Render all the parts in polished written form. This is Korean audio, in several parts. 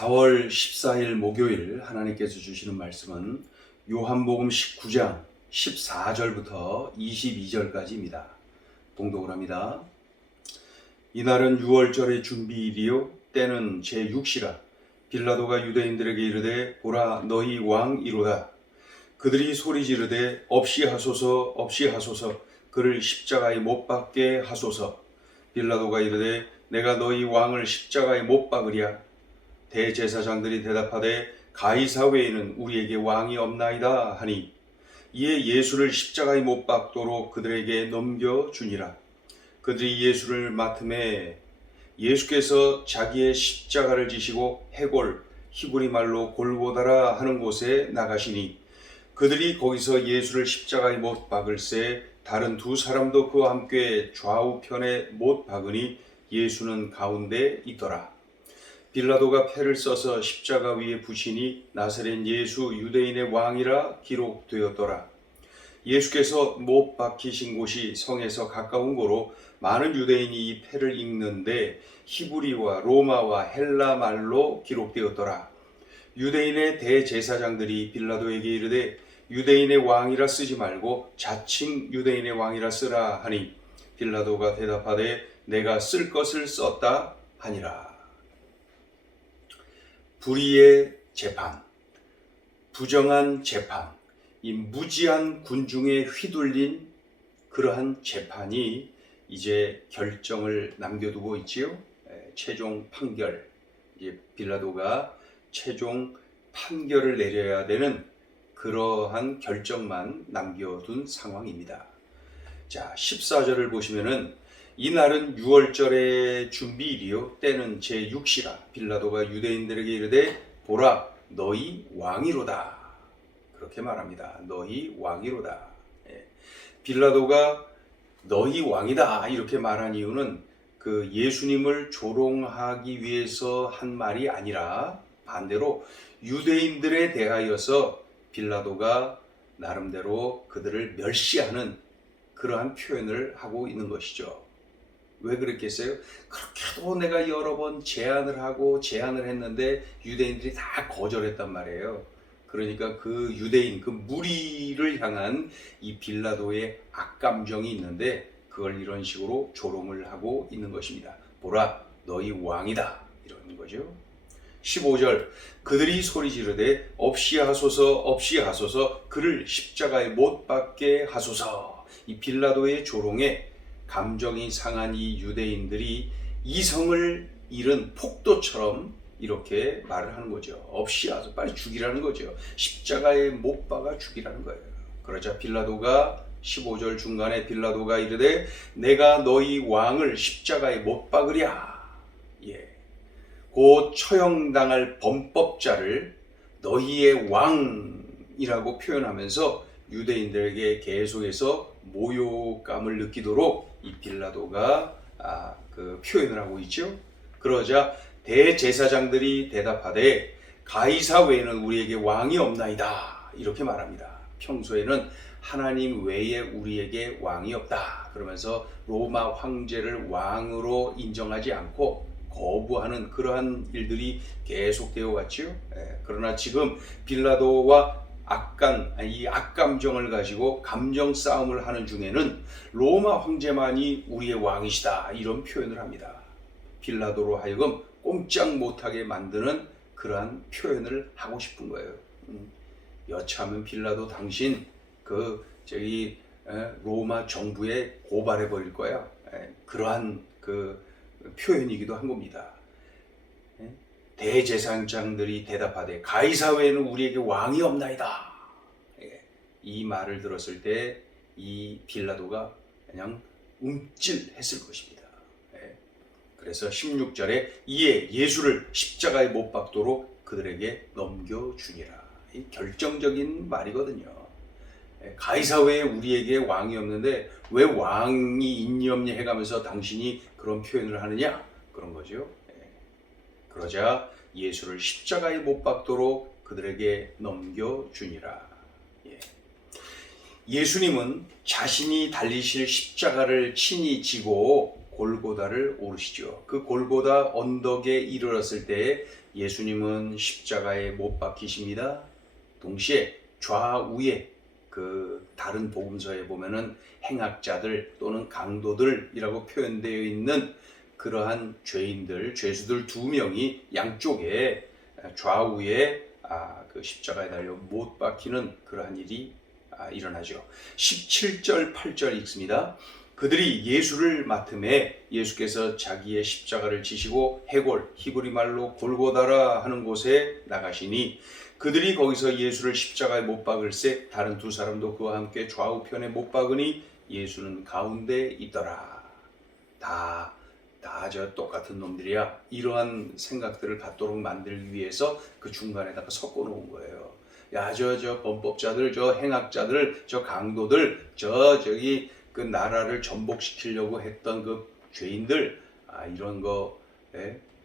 4월 14일 목요일 하나님께서 주시는 말씀은 요한복음 19장 14절부터 22절까지입니다. 봉독을 합니다. 이날은 6월절의 준비일이요 때는 제6시라. 빌라도가 유대인들에게 이르되 보라 너희 왕이로다. 그들이 소리 지르되 없이 하소서 없이 하소서 그를 십자가에 못 박게 하소서. 빌라도가 이르되 내가 너희 왕을 십자가에 못 박으랴. 대제사장들이 대답하되 가이사 외에는 우리에게 왕이 없나이다 하니 이에 예수를 십자가에 못 박도록 그들에게 넘겨주니라. 그들이 예수를 맡음에 예수께서 자기의 십자가를 지시고 해골 히브리 말로 골고다라 하는 곳에 나가시니 그들이 거기서 예수를 십자가에 못 박을새 다른 두 사람도 그와 함께 좌우편에 못 박으니 예수는 가운데 있더라. 빌라도가 패를 써서 십자가 위에 붙이니 나사렛 예수 유대인의 왕이라 기록되었더라. 예수께서 못 박히신 곳이 성에서 가까운 고로 많은 유대인이 이 패를 읽는데 히브리와 로마와 헬라 말로 기록되었더라. 유대인의 대제사장들이 빌라도에게 이르되 유대인의 왕이라 쓰지 말고 자칭 유대인의 왕이라 쓰라 하니 빌라도가 대답하되 내가 쓸 것을 썼다 하니라. 불의의 재판, 부정한 재판, 이 무지한 군중에 휘둘린 그러한 재판이 이제 결정을 남겨두고 있지요. 최종 판결, 이제 빌라도가 최종 판결을 내려야 되는 그러한 결정만 남겨둔 상황입니다. 자, 14절을 보시면은 이날은 6월절의 준비일이요 때는 제6시라. 빌라도가 유대인들에게 이르되 보라 너희 왕이로다. 그렇게 말합니다. 너희 왕이로다. 빌라도가 너희 왕이다 이렇게 말한 이유는 그 예수님을 조롱하기 위해서 한 말이 아니라 반대로 유대인들에 대하여서 빌라도가 나름대로 그들을 멸시하는 그러한 표현을 하고 있는 것이죠. 왜 그랬겠어요? 그렇게도 내가 여러 번 제안을 했는데 유대인들이 다 거절했단 말이에요. 그러니까 그 유대인, 그 무리를 향한 이 빌라도의 악감정이 있는데 그걸 이런 식으로 조롱을 하고 있는 것입니다. 보라, 너희 왕이다. 이러는 거죠. 15절, 그들이 소리 지르되 없이 하소서 없이 하소서 그를 십자가에 못 박게 하소서. 이 빌라도의 조롱에 감정이 상한 이 유대인들이 이성을 잃은 폭도처럼 이렇게 말을 하는 거죠. 없이 하소, 빨리 죽이라는 거죠. 십자가에 못 박아 죽이라는 거예요. 그러자 빌라도가 15절 중간에 빌라도가 이르되 내가 너희 왕을 십자가에 못 박으랴. 곧 처형당할 범법자를 너희의 왕이라고 표현하면서 유대인들에게 계속해서 모욕감을 느끼도록 이 빌라도가 그 표현을 하고 있죠. 그러자 대제사장들이 대답하되 가이사 외에는 우리에게 왕이 없나이다 이렇게 말합니다. 평소에는 하나님 외에 우리에게 왕이 없다 그러면서 로마 황제를 왕으로 인정하지 않고 거부하는 그러한 일들이 계속되어 왔지요. 그러나 지금 빌라도와 이 악감정을 가지고 감정 싸움을 하는 중에는 로마 황제만이 우리의 왕이시다 이런 표현을 합니다. 빌라도로 하여금 꼼짝 못하게 만드는 그러한 표현을 하고 싶은 거예요. 여차하면 빌라도 당신 로마 정부에 고발해 버릴 거야. 그러한 그 표현이기도 한 겁니다. 대제사장들이 대답하되 가이사 외에는 우리에게 왕이 없나이다. 이 말을 들었을 때 이 빌라도가 그냥 움찔했을 것입니다. 그래서 16절에 이에 예수를 십자가에 못 박도록 그들에게 넘겨주니라. 이 결정적인 말이거든요. 가이사 외에 우리에게 왕이 없는데 왜 왕이 있니 없니 해가면서 당신이 그런 표현을 하느냐? 그런 거죠. 그러자 예수를 십자가에 못 박도록 그들에게 넘겨주니라. 예수님은 자신이 달리실 십자가를 친히 지고 골고다를 오르시죠. 그 골고다 언덕에 이르렀을 때 예수님은 십자가에 못 박히십니다. 동시에 좌우에 그 다른 복음서에 보면은 행악자들 또는 강도들이라고 표현되어 있는 그러한 죄인들, 죄수들 2명이 양쪽에 좌우에 그 십자가에 달려 못 박히는 그러한 일이 일어나죠. 17절, 8절 읽습니다. 그들이 예수를 맡음에 예수께서 자기의 십자가를 지시고 해골, 히브리 말로 골고다라 하는 곳에 나가시니 그들이 거기서 예수를 십자가에 못 박을새 다른 2사람도 그와 함께 좌우편에 못 박으니 예수는 가운데 있더라. 다 저 똑같은 놈들이야. 이러한 생각들을 갖도록 만들기 위해서 그 중간에다가 섞어 놓은 거예요. 야, 저 범법자들, 저 행악자들, 저 강도들, 저기 그 나라를 전복시키려고 했던 그 죄인들, 이런 거,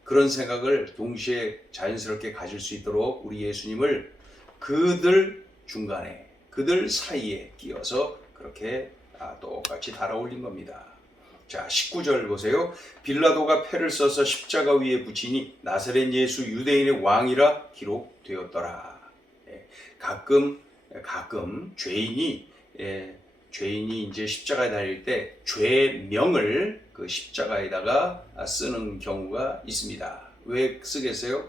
그런 생각을 동시에 자연스럽게 가질 수 있도록 우리 예수님을 그들 중간에, 그들 사이에 끼워서 그렇게 똑같이 달아올린 겁니다. 자, 19절 보세요. 빌라도가 패를 써서 십자가 위에 붙이니 나사렛 예수 유대인의 왕이라 기록되었더라. 가끔 죄인이 이제 십자가에 달릴 때 죄명을 그 십자가에다가 쓰는 경우가 있습니다. 왜 쓰겠어요?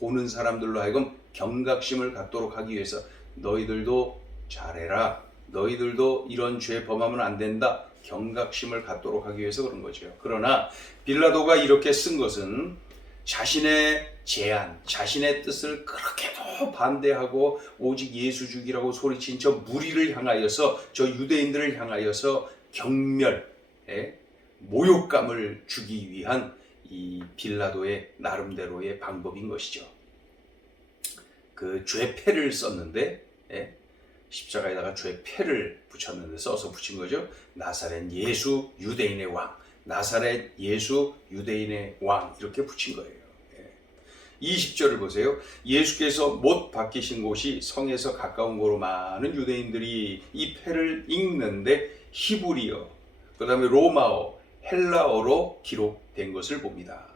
보는 사람들로 하여금 경각심을 갖도록 하기 위해서 너희들도 잘해라. 너희들도 이런 죄 범하면 안 된다. 경각심을 갖도록 하기 위해서 그런 거죠. 그러나 빌라도가 이렇게 쓴 것은 자신의 제안, 자신의 뜻을 그렇게도 반대하고 오직 예수 죽이라고 소리친 저 무리를 향하여서, 저 유대인들을 향하여서 경멸, 모욕감을 주기 위한 이 빌라도의 나름대로의 방법인 것이죠. 그 죄패를 썼는데, 십자가에다가 죄패를 붙였는데, 써서 붙인 거죠. 나사렛 예수 유대인의 왕, 나사렛 예수 유대인의 왕, 이렇게 붙인 거예요. 20절을 보세요. 예수께서 못 박히신 곳이 성에서 가까운 곳으로 많은 유대인들이 이 패를 읽는데 히브리어, 그 다음에 로마어, 헬라어로 기록된 것을 봅니다.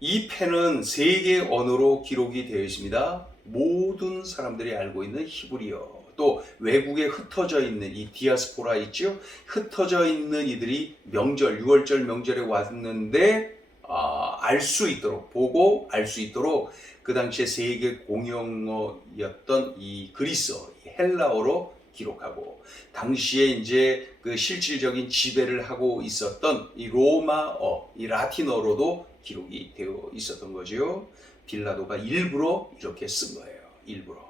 이 패는 3개 언어로 기록이 되어 있습니다. 모든 사람들이 알고 있는 히브리어, 또 외국에 흩어져 있는 이 디아스포라 있죠? 흩어져 있는 이들이 명절, 6월절 명절에 왔는데 알 수 있도록, 보고 알 수 있도록 그 당시에 세계 공용어였던 이 그리스어, 헬라어로 기록하고, 당시에 이제 그 실질적인 지배를 하고 있었던 이 로마어, 이 라틴어로도 기록이 되어 있었던 거죠. 빌라도가 일부러 이렇게 쓴 거예요. 일부러.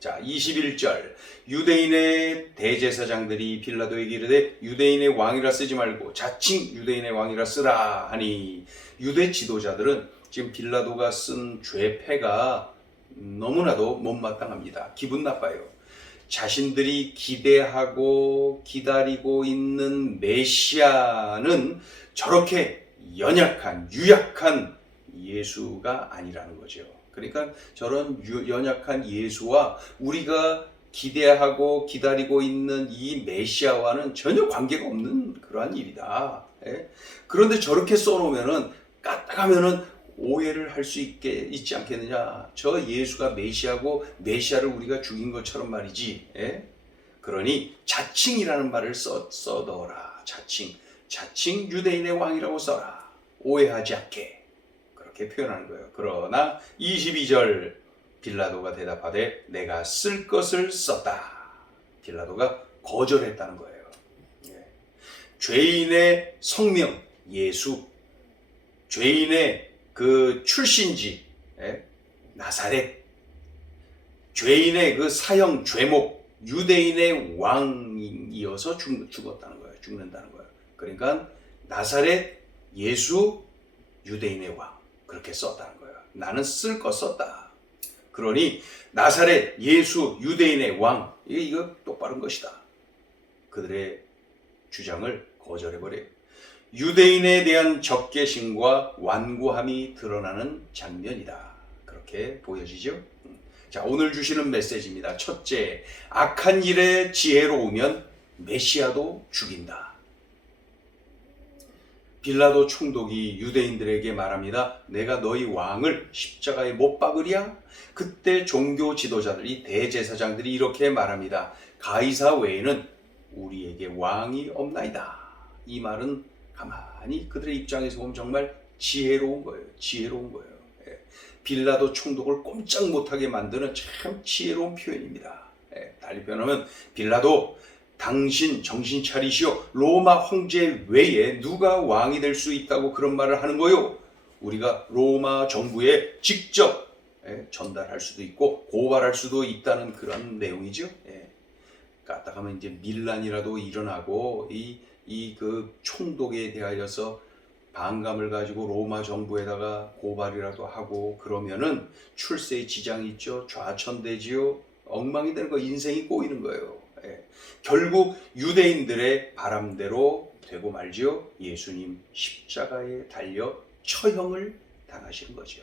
자, 21절. 유대인의 대제사장들이 빌라도에게 이르되 유대인의 왕이라 쓰지 말고 자칭 유대인의 왕이라 쓰라 하니, 유대 지도자들은 지금 빌라도가 쓴 죄패가 너무나도 못마땅합니다. 기분 나빠요. 자신들이 기대하고 기다리고 있는 메시아는 저렇게 연약한, 유약한 예수가 아니라는 거죠. 그러니까 저런 연약한 예수와 우리가 기대하고 기다리고 있는 이 메시아와는 전혀 관계가 없는 그러한 일이다. 그런데 저렇게 써놓으면은, 까딱하면은 오해를 할 수 있지 않겠느냐. 저 예수가 메시아고 메시아를 우리가 죽인 것처럼 말이지. 그러니 자칭이라는 말을 써넣어라. 자칭 유대인의 왕이라고 써라. 오해하지 않게. 그렇게 표현하는 거예요. 그러나 22절, 빌라도가 대답하되 내가 쓸 것을 썼다. 빌라도가 거절했다는 거예요. 죄인의 성명 예수, 죄인의 그 출신지 나사렛, 죄인의 그 사형 죄목 유대인의 왕이어서 죽었다는 거예요. 죽는다는 거예요. 그러니까 나사렛 예수 유대인의 왕, 그렇게 썼다는 거예요. 나는 쓸 거 썼다. 그러니 나사렛 예수 유대인의 왕, 이거 똑바른 것이다. 그들의 주장을 거절해버려요. 유대인에 대한 적개심과 완고함이 드러나는 장면이다. 그렇게 보여지죠. 자, 오늘 주시는 메시지입니다. 첫째, 악한 일에 지혜로우면 메시아도 죽인다. 빌라도 총독이 유대인들에게 말합니다. 내가 너희 왕을 십자가에 못 박으랴? 그때 종교 지도자들이 대제사장들이 이렇게 말합니다. 가이사 외에는 우리에게 왕이 없나이다. 이 말은 가만히 그들의 입장에서 보면 정말 지혜로운 거예요. 지혜로운 거예요. 빌라도 총독을 꼼짝 못하게 만드는 참 지혜로운 표현입니다. 달리 표현하면 빌라도 당신 정신 차리시오. 로마 황제 외에 누가 왕이 될 수 있다고 그런 말을 하는 거요. 우리가 로마 정부에 직접 전달할 수도 있고 고발할 수도 있다는 그런 내용이죠. 까딱하면 이제 밀란이라도 일어나고 그 총독에 대하여서 반감을 가지고 로마 정부에다가 고발이라도 하고 그러면은 출세에 지장이 있죠. 좌천되지요. 엉망이 되는 거, 인생이 꼬이는 거예요. 결국 유대인들의 바람대로 되고 말지요. 예수님 십자가에 달려 처형을 당하시는 거죠.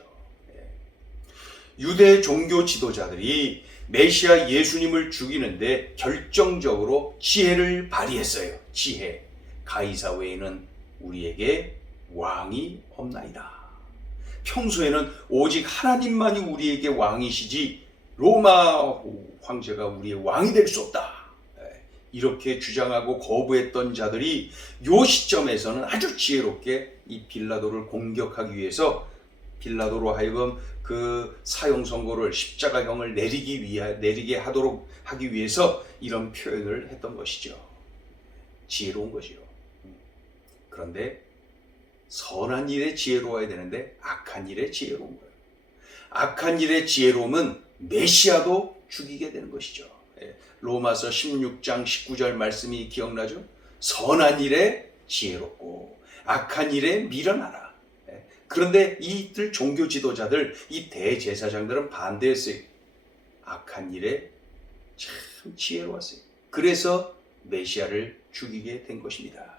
유대 종교 지도자들이 메시아 예수님을 죽이는데 결정적으로 지혜를 발휘했어요. 지혜. 가이사 외에는 우리에게 왕이 없나이다. 평소에는 오직 하나님만이 우리에게 왕이시지 로마 황제가 우리의 왕이 될 수 없다. 이렇게 주장하고 거부했던 자들이 이 시점에서는 아주 지혜롭게 이 빌라도를 공격하기 위해서 빌라도로 하여금 그 사형 선고를 십자가형을 내리게 하도록 하기 위해서 이런 표현을 했던 것이죠. 지혜로운 것이요. 그런데 선한 일에 지혜로워야 되는데 악한 일에 지혜로운 거예요. 악한 일에 지혜로움은 메시아도 죽이게 되는 것이죠. 로마서 16장 19절 말씀이 기억나죠? 선한 일에 지혜롭고 악한 일에 미련하라. 그런데 이들 종교 지도자들, 이 대제사장들은 반대했어요. 악한 일에 참 지혜로웠어요. 그래서 메시아를 죽이게 된 것입니다.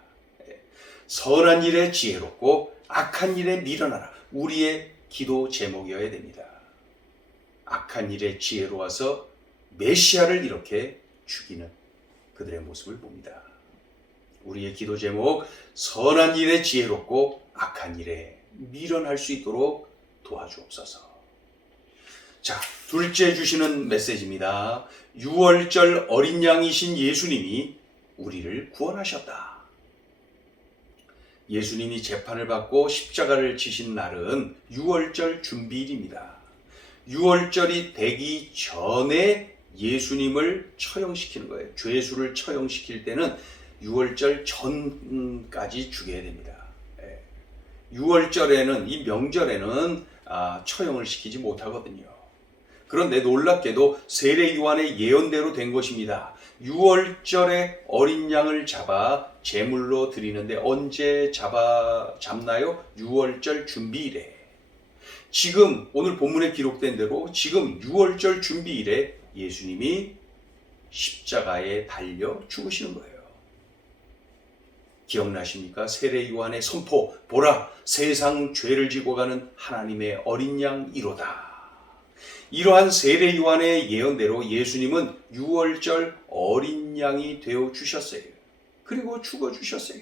선한 일에 지혜롭고 악한 일에 미련하라. 우리의 기도 제목이어야 됩니다. 악한 일에 지혜로워서 메시아를 이렇게 죽이는 그들의 모습을 봅니다. 우리의 기도 제목, 선한 일에 지혜롭고 악한 일에 미련할 수 있도록 도와주옵소서. 자, 둘째 주시는 메시지입니다. 6월절 어린 양이신 예수님이 우리를 구원하셨다. 예수님이 재판을 받고 십자가를 지신 날은 6월절 준비일입니다. 6월절이 되기 전에 예수님을 처형시키는 거예요. 죄수를 처형시킬 때는 6월절 전까지 죽여야 됩니다. 6월절에는, 이 명절에는 처형을 시키지 못하거든요. 그런데 놀랍게도 세례 요한의 예언대로 된 것입니다. 6월절에 어린 양을 잡아 제물로 드리는데 언제 잡나요? 6월절 준비일에. 지금 오늘 본문에 기록된 대로 지금 6월절 준비일에 예수님이 십자가에 달려 죽으시는 거예요. 기억나십니까? 세례 요한의 선포, 보라 세상 죄를 지고 가는 하나님의 어린 양 이로다. 이러한 세례 요한의 예언대로 예수님은 6월절 어린 양이 되어 주셨어요. 그리고 죽어 주셨어요.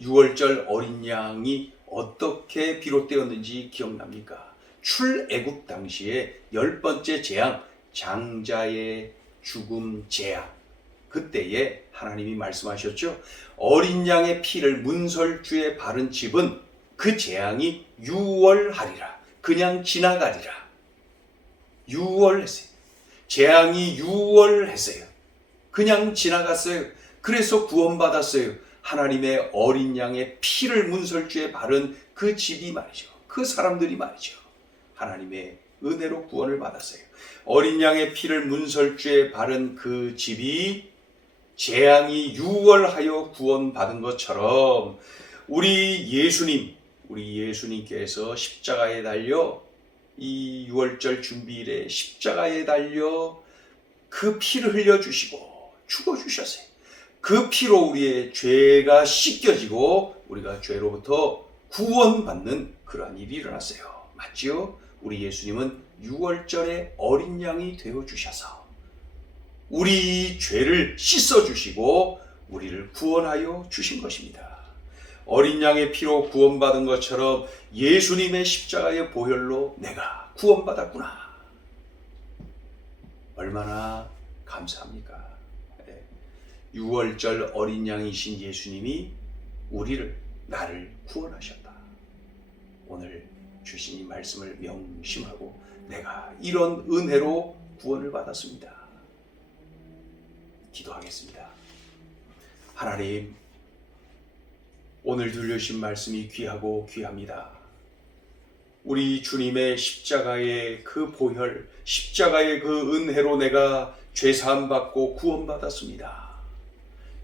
6월절 어린 양이 어떻게 비롯되었는지 기억납니까? 출애굽 당시에 10번째 재앙, 장자의 죽음 재앙. 그때에 하나님이 말씀하셨죠. 어린 양의 피를 문설주에 바른 집은 그 재앙이 6월하리라. 그냥 지나가리라. 6월 했어요. 재앙이 6월 했어요. 그냥 지나갔어요. 그래서 구원받았어요. 하나님의 어린 양의 피를 문설주에 바른 그 집이 말이죠. 그 사람들이 말이죠. 하나님의 은혜로 구원을 받았어요. 어린 양의 피를 문설주에 바른 그 집이 재앙이 6월하여 구원받은 것처럼 우리 예수님께서 십자가에 달려 이 6월절 준비일에 십자가에 달려 그 피를 흘려주시고 죽어주셨어요. 그 피로 우리의 죄가 씻겨지고 우리가 죄로부터 구원받는 그러한 일이 일어났어요. 맞지요? 우리 예수님은 6월절의 어린 양이 되어주셔서 우리 죄를 씻어주시고 우리를 구원하여 주신 것입니다. 어린 양의 피로 구원받은 것처럼 예수님의 십자가의 보혈로 내가 구원받았구나. 얼마나 감사합니까? 6월절 어린 양이신 예수님이 나를 구원하셨다. 오늘 주신 이 말씀을 명심하고 내가 이런 은혜로 구원을 받았습니다. 기도하겠습니다. 하나님, 오늘 들려주신 말씀이 귀하고 귀합니다. 우리 주님의 십자가의 그 보혈, 십자가의 그 은혜로 내가 죄사함 받고 구원받았습니다.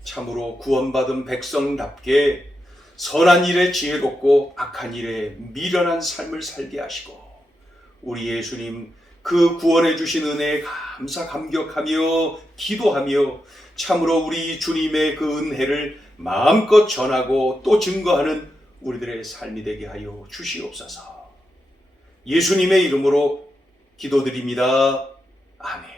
참으로 구원받은 백성답게 선한 일에 지혜롭고 악한 일에 미련한 삶을 살게 하시고 우리 예수님 그 구원해 주신 은혜에 감격하며 기도하며 참으로 우리 주님의 그 은혜를 마음껏 전하고 또 증거하는 우리들의 삶이 되게 하여 주시옵소서. 예수님의 이름으로 기도드립니다. 아멘.